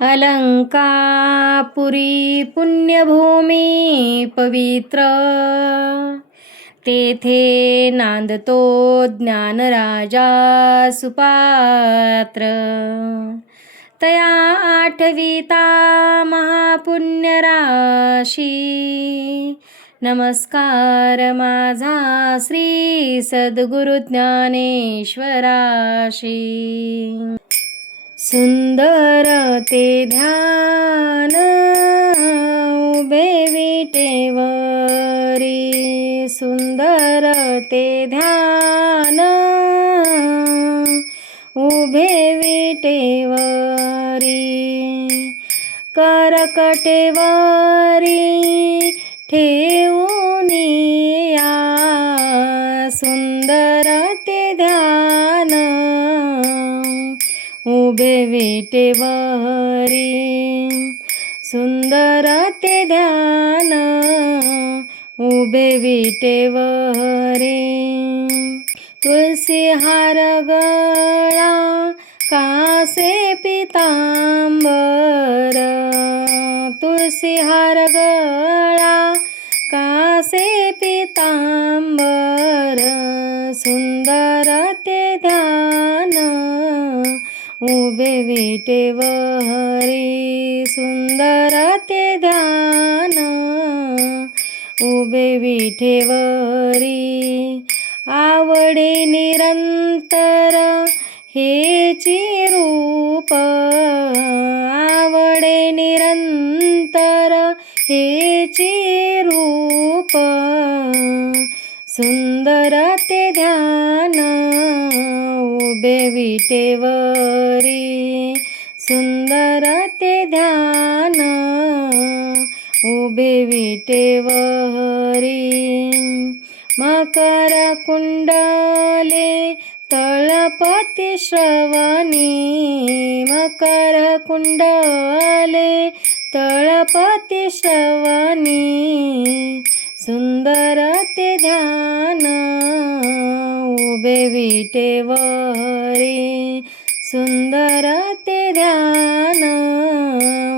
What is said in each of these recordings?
अलंकापुरी पुण्यभूमी पवित्र, तेथे नांदतो ज्ञानराजा सुपात्र. तया आठविता महापुण्यराशी, नमस्कार माझा श्री सद्गुरु ज्ञानेश्वराशी. सुंदर ते ध्यान उभे विटेवरी, सुंदर ते ध्यान उभे विटेवरी. करकटेवरी ठेवून या, सुंदर ते ध्यान उभे विटेवरी. सुंदर ते ध्यान उभे विटेवरी. तुळसी हार गळा कासे पितांबर, तुळसी हार गळा कासे पितांबर. सुंदर ते ध्यान उभे विटेवरी. सुंदर ते ध्यान उभे विटेवरी. आवडे निरंतर हेची रूप, आवडे निरंतर हेची रूप. सुंदर ते ध्यान उभे विटेवरी. सुंदर ते ध्यान उभे विटेवरी. मकर कुंडले तळपती श्रवणी, मकर कुंडले तळपती श्रवणी. सुंदर ते ध्यान उभे विटेवरी. सुंदर ते ध्यान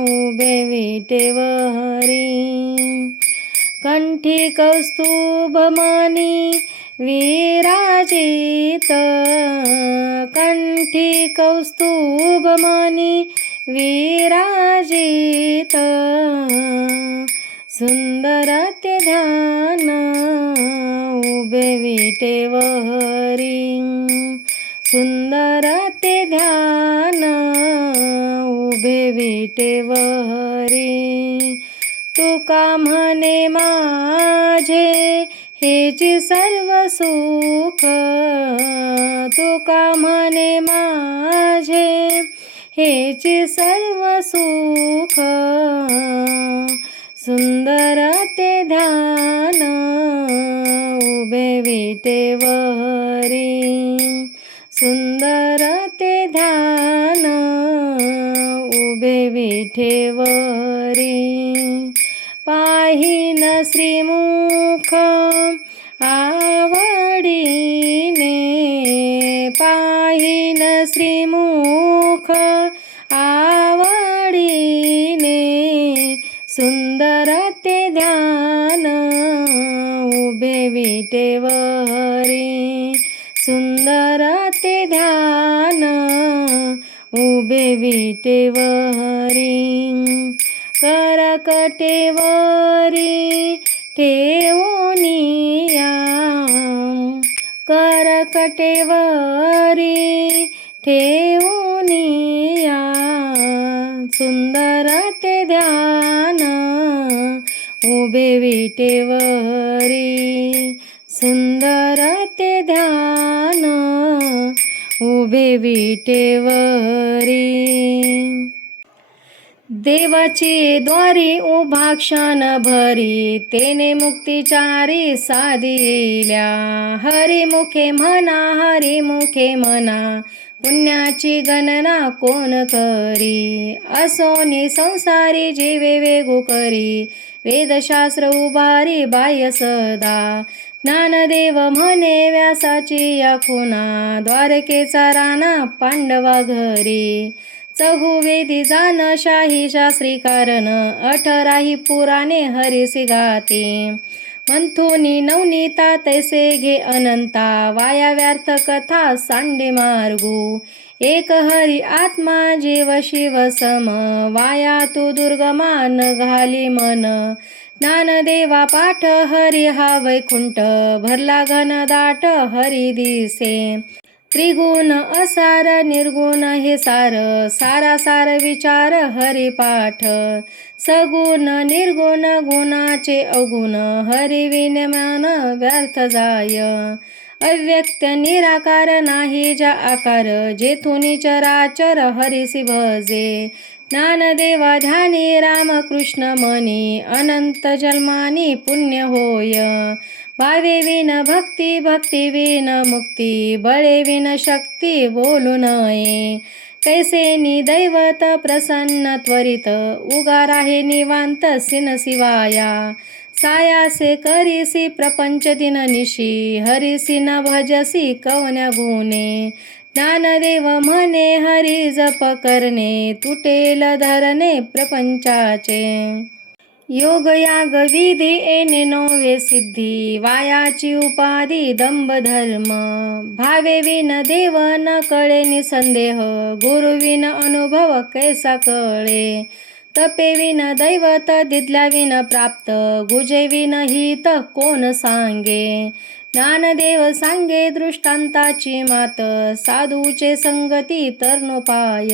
उभे विटेवरी. कंठी कौस्तुभमणी विराजित, कंठी कौस्तुभमणी विराजित. सुंदर ते ध्यान उभे विटेवरी. सुंदर ते ध्यान उभे विटेवरी. तुका म्हणे माझे हेची सर्व सुख, तुका म्हणे माझे हेची सर्व सुख. सुंदर ते ध्यान उभे विटेवरी. सुंदर ते ध्यान उभे विटेवरी. पाहिन श्रीमुख आवडीने, पाहिन श्रीमुख आवडीने. सुंदर ते ध्यान उभे विटेवरी. सुंदर ते ध्यान उभे विटेवरी. करकटेवरी ठेवून या, करकटेवरी ठेवून या. सुंदर ते ध्यान उभे विटेवरी. सुंदर ते ध्यान उभे विटेवरी. देवाची द्वारी उभा क्षण भरी, तेने मुक्तिचारी साधिल्या. हरिमुखे म्हणा, हरिमुखे म्हणा, पुण्याची गणना कोण करी. असोनी संसारी जीवे वेगू करी, वेदशास्त्र उभारी बाह्य सदा. ज्ञानदेव म्हणे व्यासाची या खुना, द्वारकेचा राणा पांडवा घरी. चहुवेदी जान शाही शास्त्री कारण, 18ही पुराणे हरिसी गाती. मंथुनी नवनीता तैसे घे अनंता, वाया व्यर्थ कथा सांडे मार्गू. एक हरी आत्मा जीव शिव सम, वाया तू दुर्गमा न घाली मन. ज्ञानदेवा पाठ हरी हा वैकुंठ, भरला घन दाट हरी दिसे. त्रिगुण असार निर्गुण हे सार, सारासार विचार हरी पाठ. सगुण निर्गुण गुणाचे अवगुण, हरी विने मन व्यर्थ जाय. अव्यक्त निराकार नाही ज्या आकार, जेथुनी चराचर हरिसी भजे. ज्ञानदेवा ध्यानी रामकृष्ण मनी, अनंत जन्मानी पुण्य होय. भावे विन भक्ती, भक्ती विन मुक्ती, बळे विन शक्ती बोलू नये. कैसे नि दैवत प्रसन्न त्वरित, उगार आहे निवांत सिन शिवाया. सायासे करीसी प्रपंच दिन निशी, हरिसी न भजसी कवन्या गुणे. ज्ञानदेव म्हणे हरी जप करणे, तुटेल धरणे प्रपंचाचे. योग याग विधी येणे नोवे सिद्धी, वायाची उपाधी दंभ धर्म. भावे विन देव न कळे निसंदेह, गुरु विन अनुभव कैसा कळे. तपे विन दैवत दिदल्या विन प्राप्त, गुजे विन हित कोण सांगे. ज्ञानदेव सांगे दृष्टांताची मात, साधूचे संगती तरणोपाय.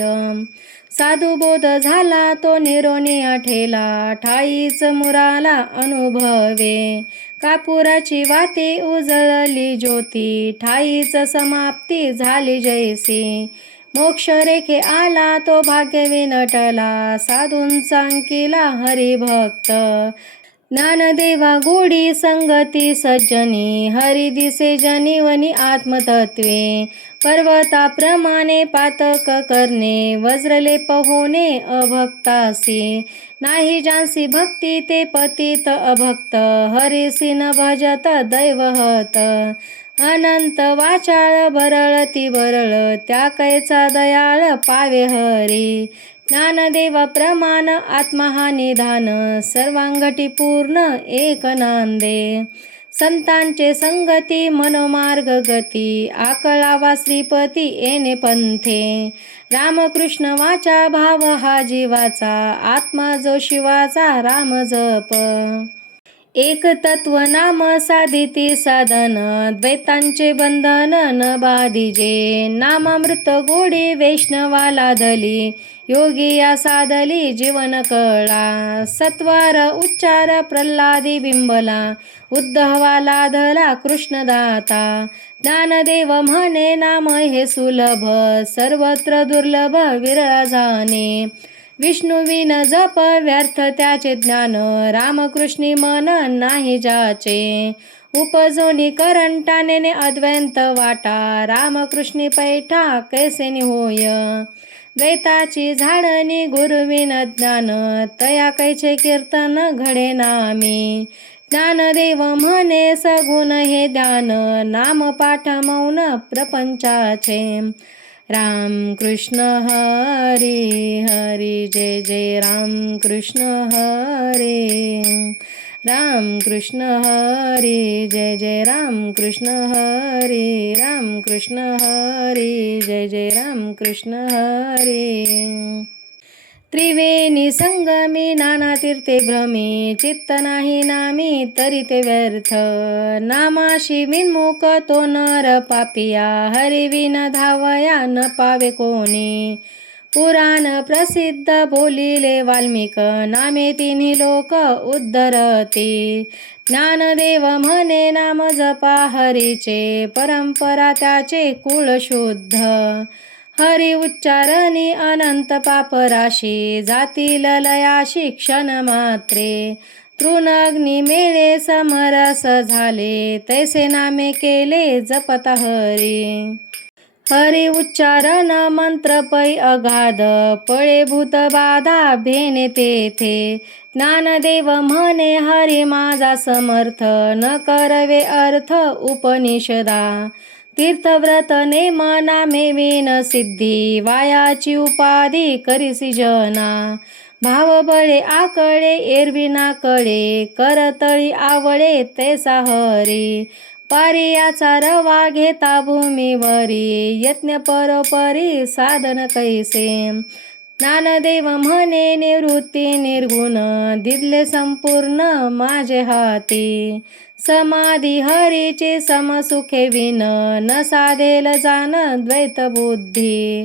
साधू बोध झाला तो निरोनिया ठेला, ठाईच मुराला अनुभवे. कापुराची वाती उजळली ज्योती, ठाईच समाप्ती झाली जैसी. मोक्ष रेखे आला तो भाग्य नटला, साधूंचा अंकिला हरिभक्त. ज्ञानदेवा गोडी संगती सज्जनी, हरी दिसे जनिवनी आत्मतत्वे. पर्वताप्रमाणे पातक करणे, वज्रलेप होणे अभक्तासी. नाही जानसी भक्ती ते पतित अभक्त, हरिसी न भजत दैवहत. अनंत वाचाळ बरळती बरळ, त्या कैचा दयाळ पावे हरी. ज्ञानदेवा प्रमाण आत्मा हा निधान, सर्वांगठी पूर्ण एक नांदे. संतांचे संगती मनोमार्ग गती, आकळावा श्रीपती येणे पंथे. रामकृष्ण वाचा भाव हा जीवाचा, आत्मा जो शिवाचा राम जप. एक तत्व नाम साधिती साधन, द्वैतांचे बंधन न बाधिजे. नामामृत गोडी वैष्णवाला धली, योगी या साधली जीवन कळा. सत्वार उच्चार प्रल्हादी बिंबला, उद्धवाला धला कृष्णदाता. ज्ञानदेव म्हणे नाम हे सुलभ, सर्वत्र दुर्लभ विरळा जाणे. विष्णुविन जप व्यर्थ त्याचे ज्ञान, रामकृष्णी मन नाही जाचे. उपजोनी करंटाने अद्वैत वाटा, रामकृष्णी पैठा कैसे होय. द्वैताची झाडणी गुरुविन ज्ञान, तया कैचे कीर्तन घडे नामी. ज्ञानदेव म्हणे सगुण हे ध्यान, नाम पाठ मौन प्रपंचाचे. राम कृष्ण हरी हरी, जय जय राम कृष्ण हरी. राम कृष्ण हरी, जय जय राम कृष्ण हरी. राम कृष्ण हरी, जय जय राम कृष्ण हरी. त्रिवेणी संगमी नाना तीर्थे भ्रमी, चित्त नाही नामी तरी ते व्यर्थ. नामाशी विन्मुख तो नर पापिया, हरिविन धावया न पावे कोणी. पुराण प्रसिद्ध बोलिले वाल्मिक, नामे तिन्ही लोक उद्धरती. ज्ञानदेव म्हणे नाम जपा हरीचे, परंपरा त्याचे कुळ शुद्ध. हरी उच्चारणी अनंत पापराशी, जातील लयाशी क्षण मात्रे. तृणग्नी मेळे समरस झाले, तैसे नामे केले जपता हरी. हरी उच्चारण मंत्र पै अगाध, पळे भूत बाधा भेने तेथे. ज्ञानदेव म्हणे हरी माझा समर्थ, न करवे अर्थ उपनिषदा. तीर्थव्रत नेम नामे विन सिद्धी, वायाची उपाधी करिसी जना. भाव बळे आकळे एरविना कळे, करतळी आवळे तैसा हरी. पारियाचा रवा घेता भूमीवरी, यज्ञ परोपरी साधन कैसे. ज्ञानदेव म्हणे निवृत्ती निर्गुण, दिले संपूर्ण माझे हाती. समाधी हरीचे समसुखे विन, न साधेल जान द्वैत बुद्धी.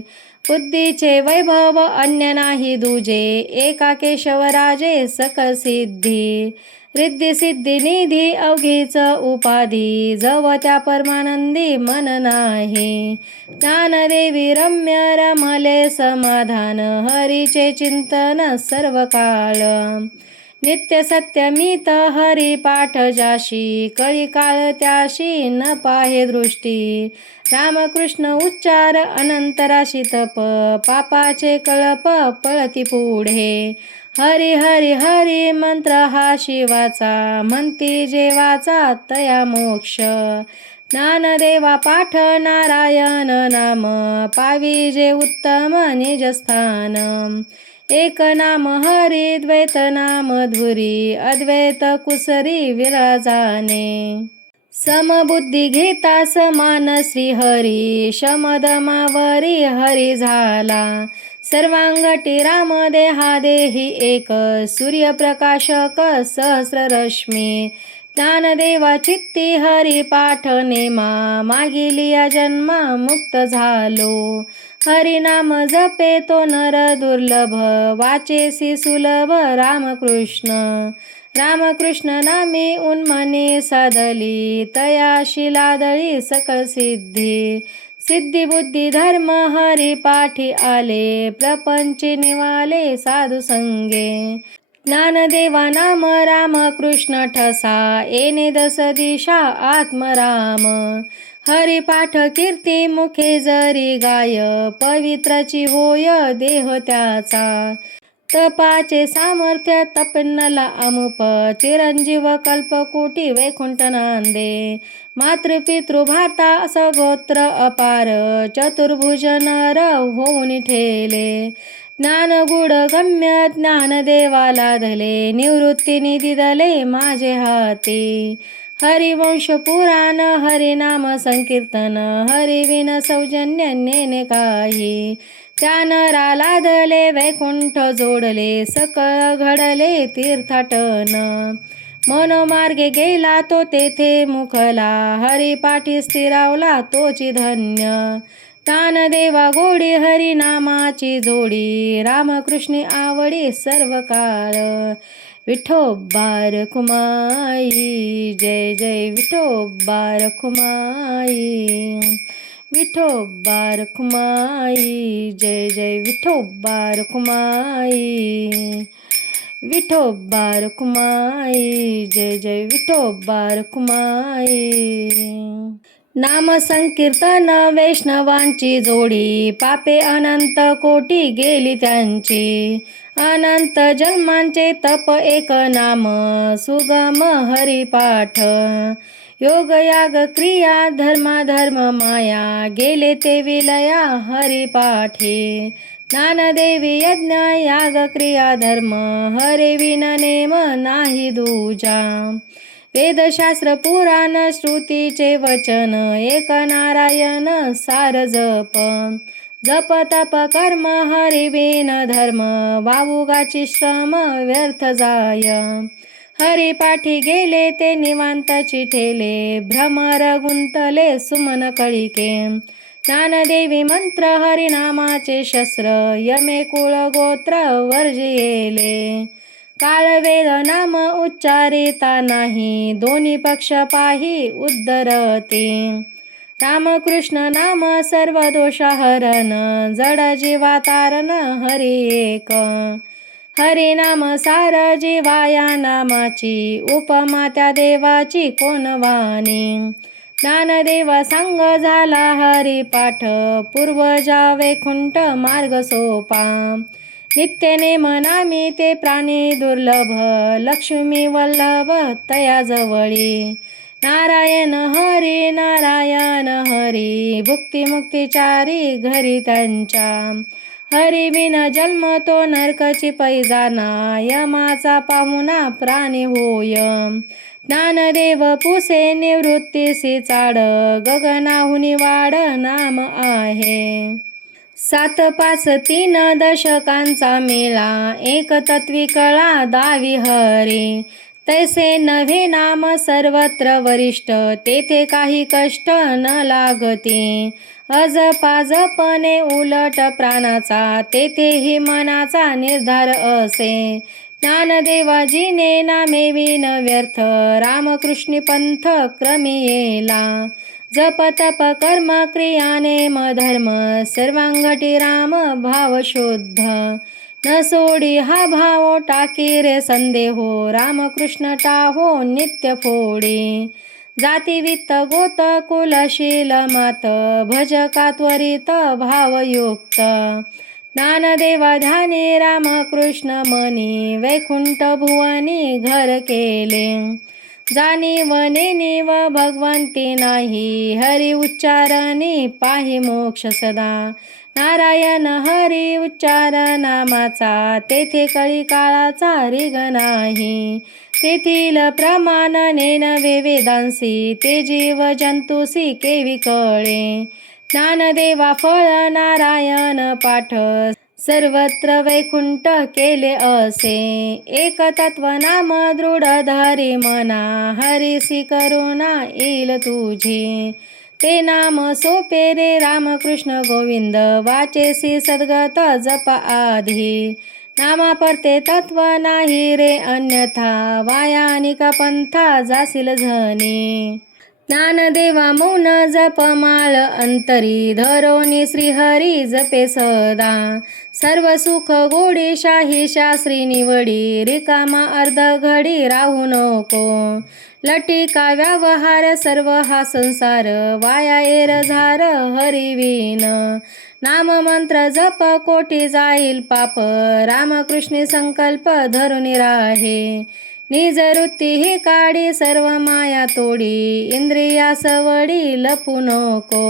बुद्धीचे वैभव अन्य नाही दुजे, एका केशवराजे सकळ सिद्धी. रिद्धी सिद्धी निधी अवघीच उपाधी, जव त्या परमानंदी मन नाही. ज्ञानदेवी रम्य रमले समाधान, हरीचे चिंतन सर्व काळ. नित्य सत्यमित हरी पाठ जाशी, कळी काळ त्याशी न पाहे दृष्टी. रामकृष्ण उच्चार अनंतराशी तप, पापाचे कळप पळती पुढे. हरी हरी हरी मंत्र हा शिवाचा, म्हणती जेवाचा तया मोक्ष. ज्ञानदेवा पाठ नारायण नाम, पावी जे उत्तम निजस्थान. एक नाम हरी द्वैत नाम धुरी, अद्वैत कुसरी विराजाने. समबुद्धी घेता समान श्रीहरी, शमदमावरी हरी झाला. सर्वांगटी राम देहा देही एक, सूर्यप्रकाशक सहस्र रश्मी. ज्ञानदेवा चित्ती हरी पाठ नेमा, मागिलिया जन्मा मुक्त झालो. हरिनाम जपे तो नर दुर्लभ, वाचेसी सुलभ रामकृष्ण. रामकृष्ण नामी उन्मनी साधली, तयाशी लादळी सकळ सिद्धी. सिद्धी बुद्धी धर्म हरी पाठी आले, प्रपंची निवाले साधू संगे. ज्ञानदेवा नाम रामकृष्ण ठसा, येणे दस दिशा आत्मराम. हरिपाठ कीर्ती मुखे जरी गाय, पवित्राची होय देह त्याचा. तपाचे सामर्थ्य तपन्नला अमुप, चिरंजीव कल्पकोटी वैकुंठ नांदे. मातृपितृ भारता सगोत्र अपार, चतुर्भुज नर होऊन ठेले. ज्ञान गुड गम्य ज्ञानदेवा लाधले, निवृत्ती निधी दले माझे हाती. हरिवंश पुराण हरिनाम संकीर्तन, हरिविन सौजन्य नेने काही. त्या नरा लादले वैकुंठ जोडले, सकळ घडले तीर्थाटन. मनोमार्गे गेला तो तेथे मुखला, हरिपाठी स्थिरावला तोची धन्य. ज्ञानदेवा गोडी हरिनामाची जोडी, रामकृष्णी आवडी सर्व काळ. विठोबा रखुमाई, जय जय विठोबा रखुमाई. विठोबा रखुमाई, जय जय विठोबा रखुमाई. विठोबा रखुमाई, जय जय विठोबा रखुमाई. नाम संकीर्तन वैष्णवांची जोडी, पापे अनंत कोटी गेली त्यांची. अनंत जन्मांचे तप एक नाम, सुगम हरिपाठ. योग याग क्रिया धर्माधर्म माया, गेले ते विलया हरिपाठी. ज्ञानदेवी यज्ञ याग क्रिया धर्म, हरिविन नेम नाही दूजा. वेदशास्त्र पुराण श्रुतीचे वचन, एक नारायण सार जप. जप तप कर्म हरिविन धर्म, वावुगाची श्रम व्यर्थ जाय. हरिपाठी गेले ते निवांताची ठेले, भ्रमर गुंतले सुमन कळिके. ज्ञानदेवी मंत्र हरिनामाचे शस्त्र, यमे कुळ गोत्र वर्जिले. काळवेद नाम उच्चारिता नाही, दोन्ही पक्ष पाही उद्धरते. रामकृष्ण नाम सर्व दोष हरण, जड जीवा तारण हरी एक. हरिनाम सार जीवाया नामाची, उपमा त्या देवाची कोण वाणी. ज्ञानदेवा सांग झाला हरिपाठ, पूर्वजा वैकुंठ मार्ग सोपा. नित्य नेम नामी ते प्राणी दुर्लभ, लक्ष्मी वल्लभ तया जवळी. नारायण हरी नारायण हरी भुक्ती मुक्तीचारी घरी त्यांच्या. हरी बिन जन्म तो नरकची पैजाना यमाचा पाहुणा प्राणी होय. ज्ञानदेव पुसे निवृत्तीसी चाड गगनाहुनी वाड नाम आहे. 7 5 3 दशकांचा मेळा एक तत्वी कळा दावी हरी. तैसे नव्हे नाम सर्वत्र वरिष्ठ तेथे काही कष्ट न लागते. अजपाजपणे उलट प्राणाचा तेथेही मनाचा निर्धार असे. ज्ञानदेवाजीने नामे विन व्यर्थ रामकृष्णी पंथ क्रमी येला. जप तप कर्म क्रियाने धर्म सर्वांगटी राम भाव शुद्ध. न सोडी हा भाव टाकी रे संदेहो रामकृष्ण टाहो नित्य फोडी. जाती वित्त गोत कुलशील मात भजका त्वरित भावयुक्त. ज्ञानदेवा ध्यानी रामकृष्ण मनी वैकुंठ भुवनी घर केले. जाणीव नेणीव भगवंती नाही हरी उच्चारणी पाही मोक्ष सदा. नारायण हरी उच्चार नामाचा तेथे कळी काळाचा रिग नाही. तेथील प्रमाण नेनवे वेदांसी ते जीव जंतुसी केवी कळे. ज्ञानदेवा फळ नारायण पाठ सर्वत्र वैकुंठ केले असे. एक तत्व नाम दृढ धरी मना हरीसी करुणा येईल तुझी. ते नाम सोपे रे रामकृष्ण गोविंद वाचेसी सद्गत जप आधी. नामा परते तत्व नाही रे अन्यथा वायानिका पंथा जासील झनी. ज्ञानदेवा मौन जप माळ अंतरी धरोनी श्रीहरी जपे सदा. सर्व सुख गोडी शाही शास्त्री निवडी रिकामा अर्ध घडी राहू नको. लटिका व्यवहार सर्व हा संसार वाया एरझार हरिविन. नाम मंत्र जप कोटी जाईल पाप रामकृष्णी संकल्प धरून राहे. निज वृत्ती ही काढी सर्व माया तोडी इंद्रिया सवडी लपू नको.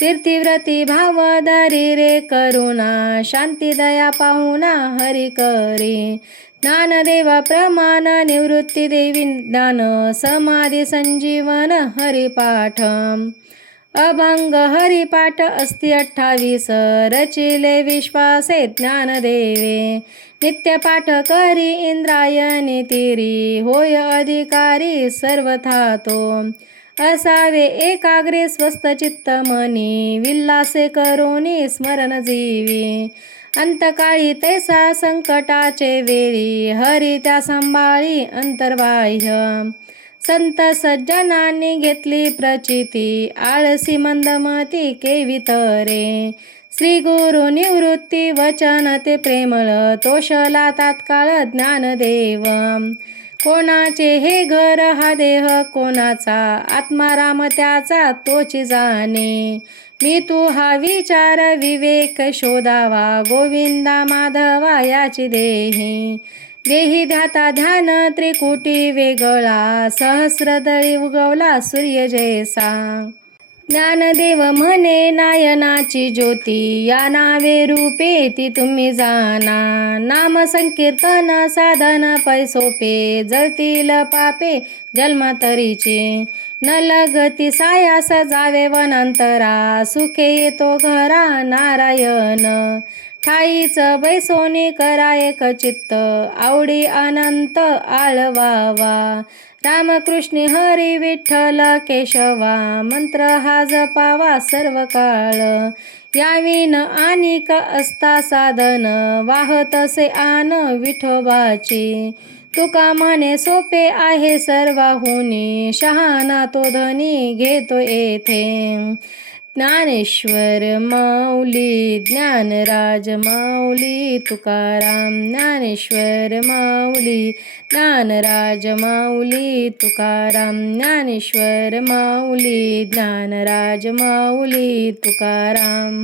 तीर्थीव्रती भाव धरी रे करुणा शांती दया पाहुणा हरी करी. ज्ञानदेवा प्रमाण निवृत्ती देवी ज्ञान समाधी संजीवन हरिपाठ. अभंग हरिपाठ अस्ति 28 रचिले विश्वासे ज्ञानदेवे. नित्यपाठ करी इंद्रायणी तिरी होय अधिकारी सर्वथा तो. असावे एकाग्रे स्वस्थ चित्त मनी विल्लासे करोनी स्मरण जीवी. अंतकाळी तैसा संकटाचे वेळी हरी त्या संभाळी अंतर्बाह्य. संत सज्जनांनी घेतली प्रचिती आळसी मंदमती केवी तरे. श्री गुरु निवृत्ती वचन ते प्रेमळ तोषला तात्काळ ज्ञानदेव. कोणाचे हे घर हा देह कोणाचा आत्मा राम त्याचा तोची जाणे. मी तू हा विचार विवेक शोधावा गोविंदा माधवा याची देही. देही ध्याता ध्यान त्रिकुटी वेगळा सहस्रदळी उगवला सूर्य जैसा. ज्ञानदेव म्हणे नायनाची ज्योती या नावे रूपे ती तुम्ही जाणा. नाम संकीर्तन साधन पैसोपे जळतील पापे जन्मातरीचे. न लगती सायास जावे वनांतरा सुखे येतो घरा नारायण. ठाईच बैसोनी करा एक चित्त आवडी अनंत आळवावा. रामकृष्ण हरी विठ्ठल केशवा मंत्र हा जपावा सर्व काळ. याविन आनिक असता साधन वाहतसे आन विठोबाची. तुका म्हणे सोपे आहे सर्वाहुनी शहाणा तो धनी घेतो येथे. ज्ञानेश्वर माऊली ज्ञानराज माऊली तुकाराम. ज्ञानेश्वर माऊली ज्ञानराज माऊली तुकाराम. ज्ञानेश्वर माऊली ज्ञानराज माऊली तुकाराम.